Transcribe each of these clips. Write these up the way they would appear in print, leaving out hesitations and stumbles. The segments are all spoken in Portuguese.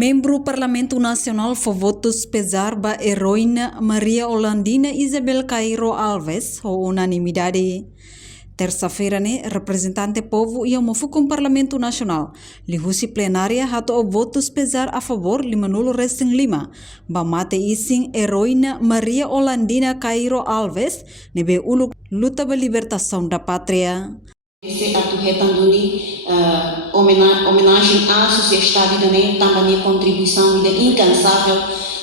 Membro Parlamento Nacional for votos pesar ba heroína Maria Olandina Isabel Cairo Alves, ou unanimidade. Terça-feira, representante povo e uma fucum Parlamento Nacional, lihusi plenária hato o votos pesar a favor limanulo resting lima, ba mate ising heroína Maria Olandina Cairo Alves, nebe ulu luta ba libertação da pátria. Esse ato retanduni homenagem à sociedade também também contribuição incansável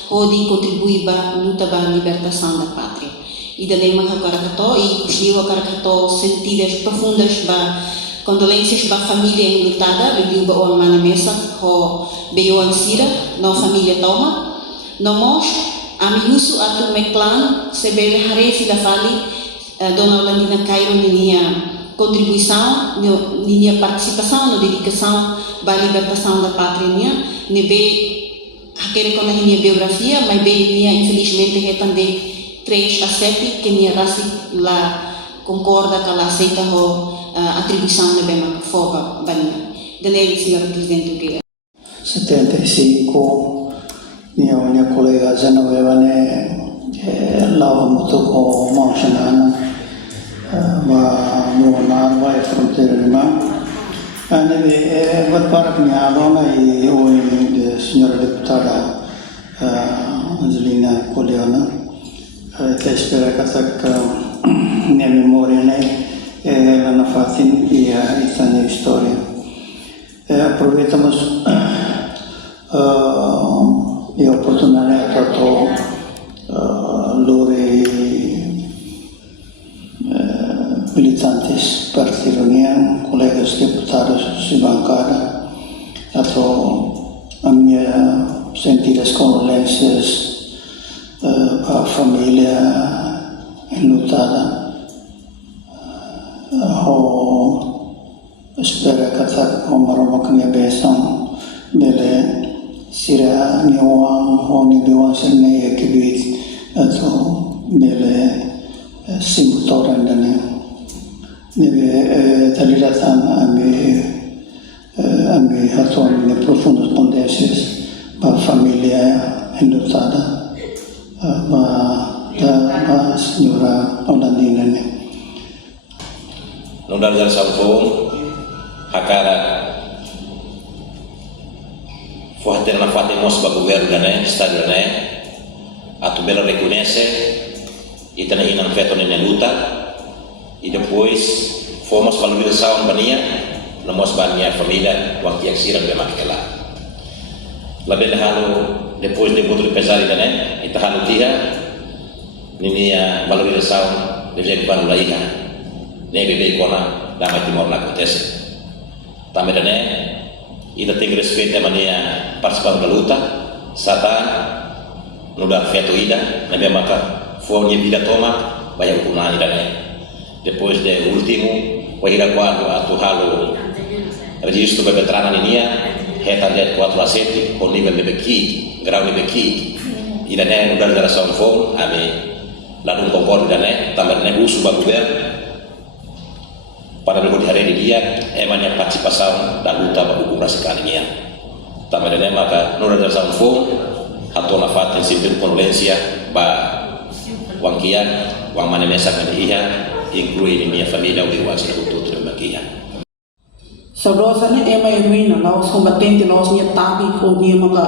onde contribui para a luta para a libertação da pátria e também macacaracató e cuxiu a caracato sentidas profundas para condolências para a família enlutada bebeu para o mana mesa ho beio ansira na família toma nomos amiusu atu meclan sebele hare filafali Dona Olandina Cairo minha contribuição, minha participação na dedicação para a libertação da pátria, nebe aquele com a minha biografia, mas bem minha infelizmente é também 3 a 7 que minha raça lá concorda com a aceita a atribuição da bema foba bania. Danele, senhor presidente, 75 minha colega Genoveva lá muito com Manchana mengenal wilayah frontier lima. Ini buat para penyalon e a senhora deputada Angelina Coliana, que espera que minha memória ela não fatin e essa história. Aproveitamos a oportunidade para lore militantes Partido União, colegas deputados de bancada, atau a minha sentir as condolências para a família enlutada. Espero que a uma minha bênção dele será niuang ou nibiwang sernei kibit atau dele simbutoran dan nebe talilatan ami haton profundas condências para a família enlutada para a senhora Olandina. Não dá já salvo hakara forte na fate mosba governo da estado da atu bela reconhece e também não feito na luta e depois fomos para a valorização bania na mosba minha família waktu yang siram be makela label halo depois de outro pesar da e ta halo dia minha valorização de jeito para laica ne bebe kona damai timor na acontece também da e tem respeito a minha participação da luta satan nuda feito ida na be maka fonye vida toma banyak kunani dan depois de último wahira quadro atu halo registro de veterana ninia heta de 4 a 7 con nível de bequi grau de bequi e da né no da ração fom ame lá não concordo da né também né uso ba governo para no hari dia emangnya participação da luta para hukum rasikal ninia também né maka no da ração fom atau na fatin simpel condolência ba wangkian wang mana mesa kan iya inclui minha família o viu assim tudo terbakia saudosa ne ema heroína lá os combatentes lá os nia tabi ou nia manga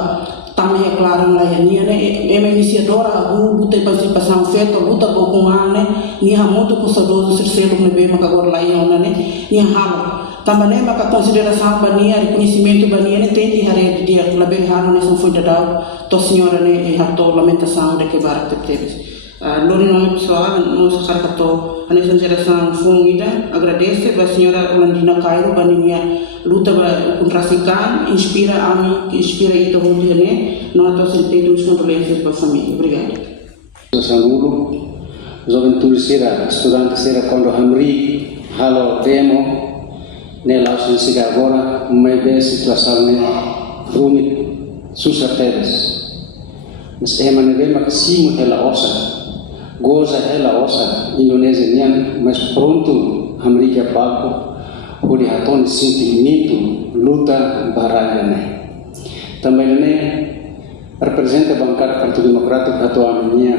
também é claro lá nia ne ema iniciadora luta e participação feita luta com ane nia muito com saudoso sercelo ne be manga agora lá né nia halo também maka consideração bania reconhecimento bania ne tem de hare dia labe halo ne são foi dado to senhora ne hato lamentação de que barak teve Lori nome pessoal, nós carcato a nessa geração fungida, agradece a senhora Olandina Cairo para minha luta contra a SICAN, inspira a mim, inspira a ida onde é, não estou sentindo os condolências para a família. Obrigado. Sanulo, juventude será, estudante será quando hamri, halo demo, nela se agora, mas bem situação né, rumit, susah teres, mas é maneira que sim ela osa. Goza ela osa Indonesia nian mas pronto Amerika Baku hodi hatoni sentimento luta barangane Também representa a bancada do Partido Democrático atual minha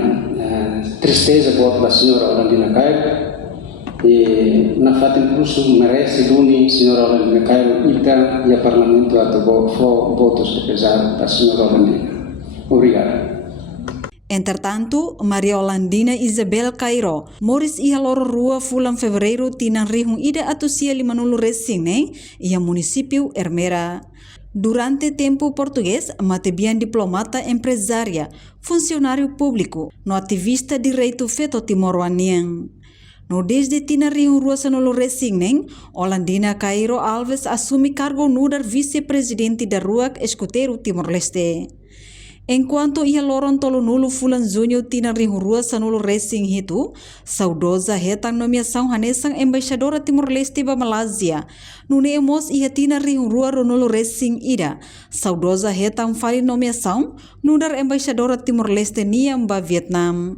tristeza por a senhora Olandina Cairo e na fato incluso merece duni senhora Olandina Cairo ita e a parlamento atual votos de pesar da senhora Olandina. Obrigado. Entretanto, Maria Olandina Isabel Cairo, moris ia loro rua fulan fevereiro tinan rihung ida atusia limanulu resing ia município Ermera. Durante tempo português, matebian diplomata empresária, funcionário público, no ativista direito feto timor-wanian. No desde tina rihung rua sanulu resing Olandina Cairo Alves assume cargo nudar vice-presidente da rua escoteiro Timor-Leste. Enquanto ia loron tolo nulo fulan junho tina rihurua sanulu racing hitu, saudosa hetang nomeação hanesang embaixadora Timor-Leste ba Malaysia. Nune emos ia tina rihurua ronulu racing ida, saudosa hetang fali nomeação nudar embaixadora Timor-Leste niam ba Vietnam.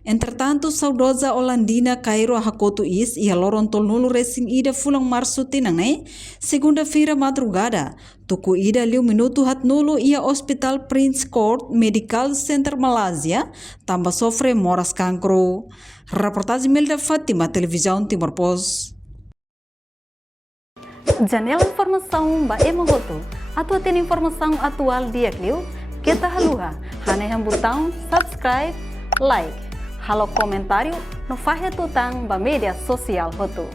Entretanto, saudosa Olandina Cairo hakotu ia loron tolo nulo racing ida fulang março tinang segunda-feira madrugada. Tuku ida 5 minuto hat nulo ia Hospital Prince Court Medical Center Malaysia, tambah sofre moras cancro. Reportagem Melda Fatima, Televisão Timor Post. Janela informação ba emogoto. Atu tem informação atual dia kliu, kita haluha, haneham botão subscribe, like, halo comentário no fahe tutang ba media sosial hotu.